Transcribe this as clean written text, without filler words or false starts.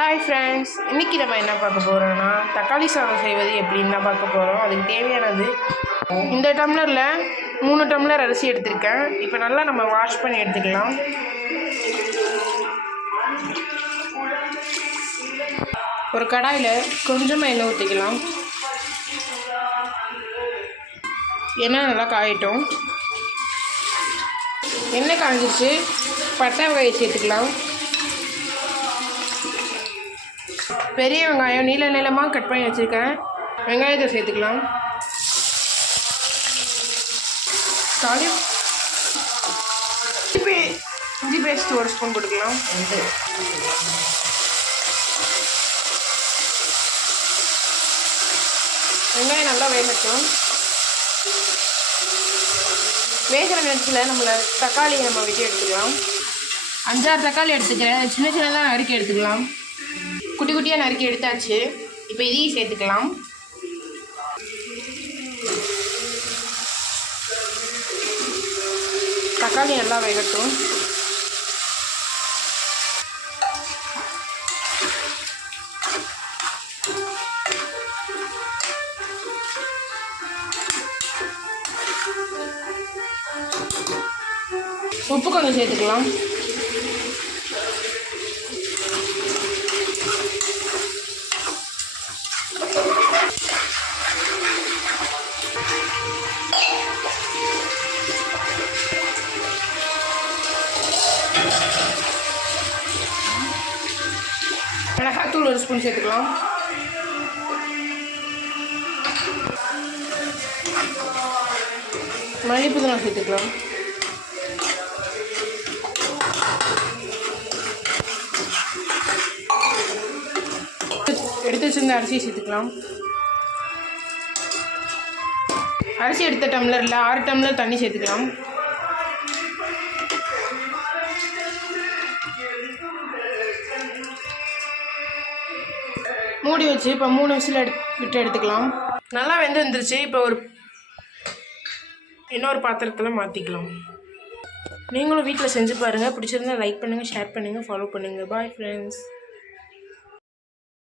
Hi friends, இன்றைக்கி நம்ம என்ன பார்க்க போகிறோன்னா தக்காளி சாதம் செய்வது எப்படின்னு தான் பார்க்க போகிறோம். அதுக்கு தேவையானது இந்த டம்ளரில் 3 டம்ளர் அரிசி எடுத்திருக்கேன். இப்போ நல்லா நம்ம வாஷ் பண்ணி எடுத்துக்கலாம். ஒரு கடாயில் கொஞ்சமாக எண்ணெய் ஊற்றிக்கலாம். எண்ணெய் நல்லா காயட்டும். எண்ணெய் காய்ஞ்சிச்சு, பட்டை வகையை சேர்த்துக்கலாம். பெரிய வெங்காயம் நீளமாக கட் பண்ணி வச்சுருக்கேன். வெங்காயத்தை சேர்த்துக்கலாம். இஞ்சி பேஸ்ட் 1 ஸ்பூன் போட்டுக்கலாம். வெங்காயம் நல்லா வேகட்டும். வேகிற நேரத்தில் நம்மளை தக்காளியை நம்ம வெட்டி எடுத்துக்கலாம். 5-6 தக்காளி எடுத்துக்கிறேன். சின்னதாக நறுக்கி எடுத்துக்கலாம். குட்டி குட்டியாக நறுக்கி எடுத்தாச்சு. இப்போ இதையும் சேர்த்துக்கலாம். தக்காளி நல்லா வேகட்டும். உப்பு கொஞ்சம் சேர்த்துக்கலாம். மிளகாத்தூள் 1 ஸ்பூன் சேர்த்துக்கலாம். மல்லிப்புதினா சேர்த்துக்கலாம். எடுத்து வச்சிருந்த அரிசியை சேர்த்துக்கலாம். அரிசி எடுத்த டம்ளரில் 6 டம்ளர் தண்ணி சேர்த்துக்கலாம். மூடி வச்சு இப்போ 3 விசில் விட்டு எடுத்துக்கலாம். நல்லா வெந்து வந்துருச்சு. இப்போ இன்னொரு பாத்திரத்தில் மாற்றிக்கலாம். நீங்களும் வீட்டில் செஞ்சு பாருங்கள். பிடிச்சிருந்தா லைக் பண்ணுங்கள், ஷேர் பண்ணுங்கள், ஃபாலோ பண்ணுங்கள். Bye friends.